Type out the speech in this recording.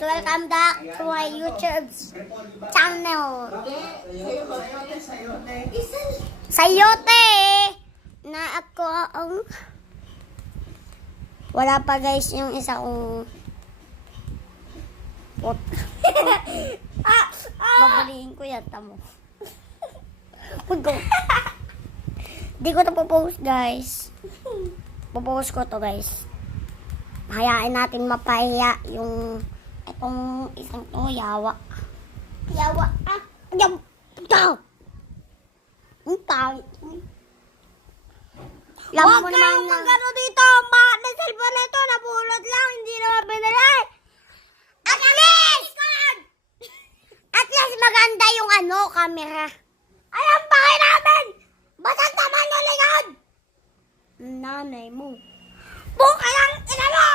Welcome back to my YouTube channel. Sayote! Na ako ang... Wala pa guys yung isa kong... pot. Babaliin ko yan, tamo. Huwag ko. Di ko ito popost guys. Popost ko to guys. Hayain natin mapahiya yung itong isang to, yawa. Yawa. Ah! Yaw! Yaw! Ang tawit. Huwag kayong magano dito. May cellphone na ito. Nabulot lang. Hindi naman binili. At least maganda yung camera. Alam pa kayo namin. Basag naman yung likod. Nanay mo. Buka lang, ina mo!